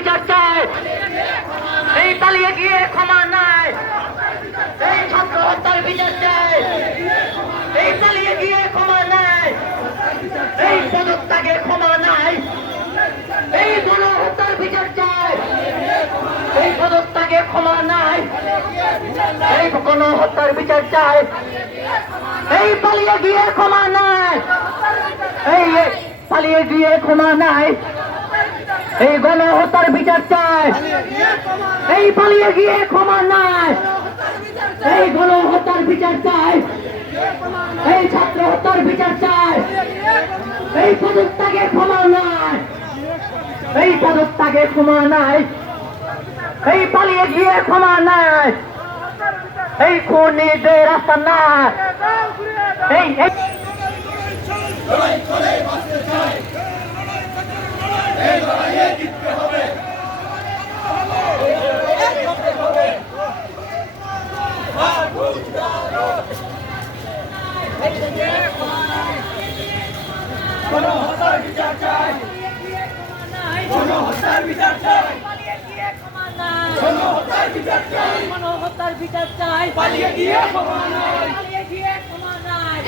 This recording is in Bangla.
বিচার চাই এই পালিয়ে গিয়ে ক্ষমা নাই। এই ছাত্র হত্যার বিচার চাই এই পালিয়ে গিয়ে ক্ষমা নাই। এই পদত্যাগে ক্ষমা নাই। এই গণহত্যার বিচার চাই এই পদত্যাগে ক্ষমা নাই। এই গণহত্যার বিচার চাই এই পালিয়ে গিয়ে ক্ষমা নাই। এই পালিয়ে গিয়ে ক্ষমা নাই। এই গণহত্যার বিচার চাই। এই পালিয়ে গিয়ে ক্ষমা নাই। এই গণহত্যার বিচার চাই। এই ছাত্র হত্যার বিচার চাই। এই পদত্যাগে ক্ষমা নাই। এই পদত্যাগে ক্ষমা নাই। এই পালিয়ে গিয়ে ক্ষমা নাই। এই খুনিদের রাস্তা না এই এই হত্যার বিচার চাই পালিয়ে গিয়ে বিচার চাই পালিয়ে গিয়ে ক্ষমা নাই গণহত্যার বিচার চাই তাকে ক্ষমা নাই।